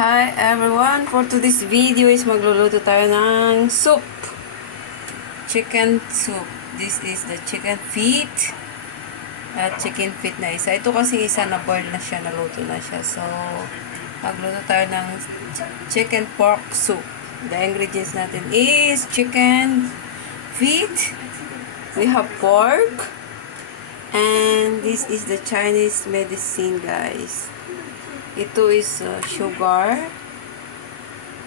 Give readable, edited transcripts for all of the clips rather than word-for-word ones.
Hi everyone! For today's video is magluluto tayo ng soup. Chicken soup. This is the chicken feet. At chicken feet na isa. Ito kasi isa na boil na siya, naluto na siya. So, magluto tayo ng chicken pork soup. The ingredients natin is chicken feet. We have pork. And this is the Chinese medicine, guys. Ito is sugar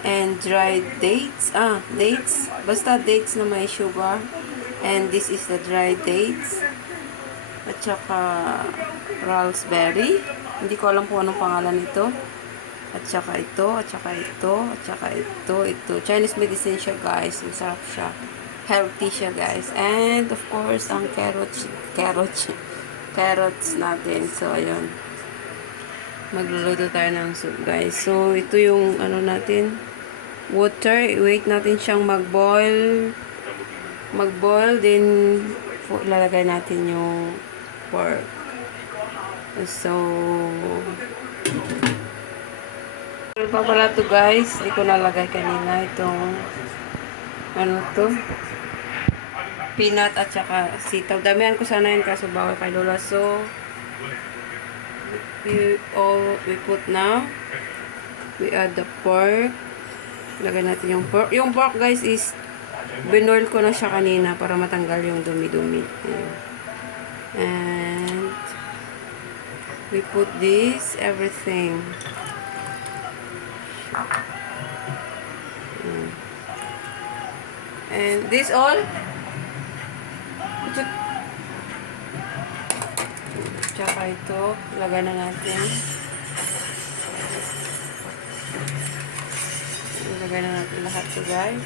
and dried dates. Dates. Basta dates na may sugar. And this is the dried dates. At saka raspberry. Hindi ko alam kung anong pangalan nito. At saka ito, at saka ito, at saka ito. Chinese medicine siya, guys. Masarap siya. Healthy siya, guys. And of course, ang carrots natin. So, ayun. Magluluto tayo ng soup, guys. So, ito yung ano natin, water. Wait natin siyang mag-boil. Then lalagay natin yung pork. So, ano pa pala to, guys? Hindi ko nalagay kanina itong ano to, peanut at saka sitaw. Damihan ko sana yun kaso bawal kay Lola. So, we put now. We add the pork. Lagay natin yung pork. Yung pork, guys, is binoil ko na siya kanina para matanggal yung dumi-dumi. And we put this, everything. And this all. Tsaka ito, lagay na natin. Ilagay na natin lahat ito, guys.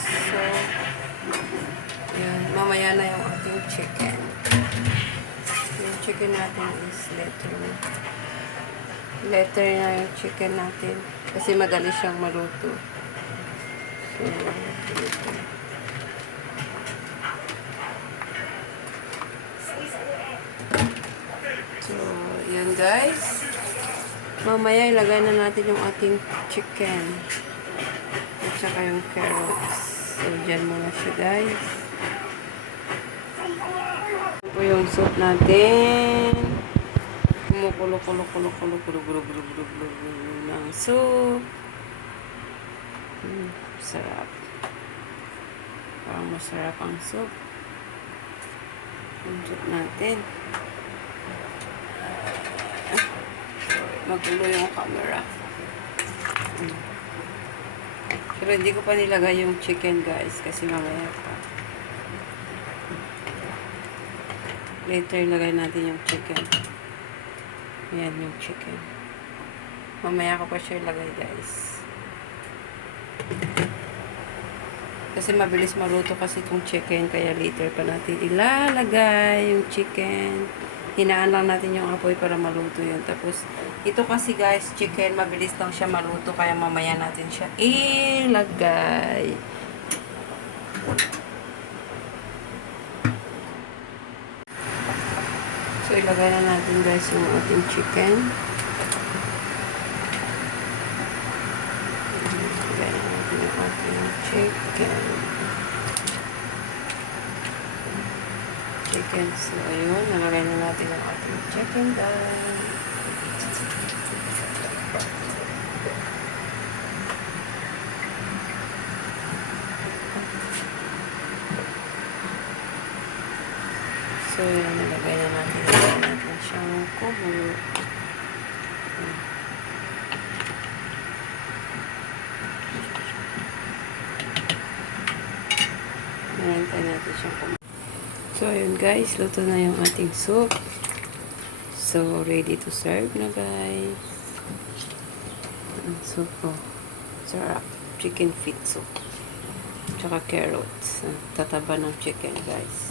So, yun. Mamaya na yung ating chicken. Yung chicken natin is letter na yung chicken natin kasi madali siyang maluto. So, ito. So, yan, guys. Mamaya ilagay na natin yung ating chicken at saka yung carrots. So, dyan muna siya, guys. Ito po yung soup natin. Kumukulo ng soup. Sarap. Parang masarap ang soup. Yung soup natin. Magulo yung camera. Pero hindi ko pa nilagay yung chicken, guys, kasi mamaya pa. Later ilagay natin yung chicken. Ayan yung chicken. Mamaya ko pa siya ilagay, guys. Kasi mabilis maluto kasi itong chicken. Kaya later pa natin ilalagay yung chicken. Hinaan lang natin yung apoy para maluto yun. Tapos, ito kasi, guys, chicken. Mabilis lang siya maluto. Kaya mamaya natin siya ilagay. So, ilagay na natin, guys, yung ating chicken. Ilagay na natin yung ating chicken. So, ayun. Nalagay na natin yung ating chicken, guys. So, yun. Nalagay na natin. Nalagay natin siyang kubo. Nalagay natin siyang kubo. So, ayun, guys. Luto na yung ating soup. So, ready to serve na, guys. Ang soup ko. Sarap. Chicken feet soup. Tsaka carrots. Tataba ng chicken, guys.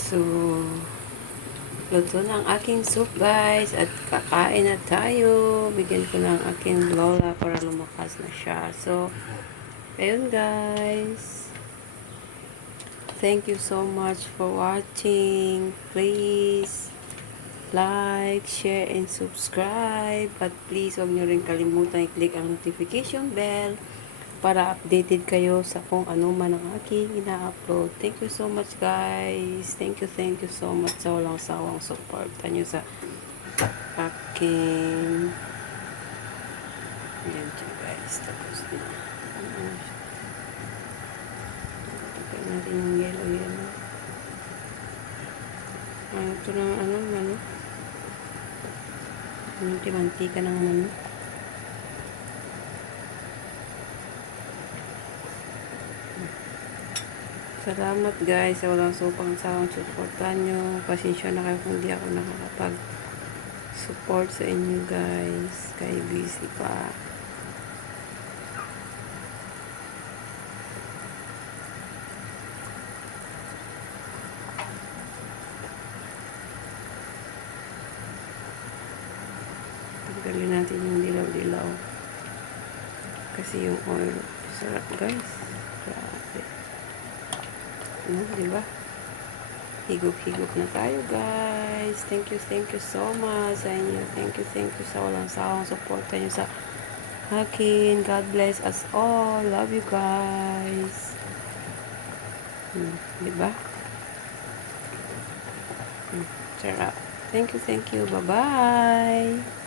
So, Luto na ang aking soup, guys. At kakain na tayo. Bigyan ko ng aking lola para lumakas na siya. So, ayun, guys. Thank you so much for watching. Please like, share, and subscribe. At please, huwag nyo rin kalimutan i-click ang notification bell para updated kayo sa kung ano man ang aking ina-upload. Thank you so much, guys. Thank you so much sa walang sawang support nyo sa aking ayan siya, guys. Tapos na. Tapos natin yung yellow. Ito na, manok. Mantika ng manok. Salamat, guys, sa walang sawang supportan nyo. Pasensya na kayo kung di ako nakakapag-support sa inyo, guys. Kaya busy pa. Tanggalin natin yung dilaw-dilaw. Kasi yung oil, sarap, guys. Grabe. Diba? Higop-higop na tayo, guys. Thank you so much sa inyo. Thank you sa walang sawang support nyo sa akin. God bless us all. Love you, guys. Diba? Sarap. Thank you. Bye-bye.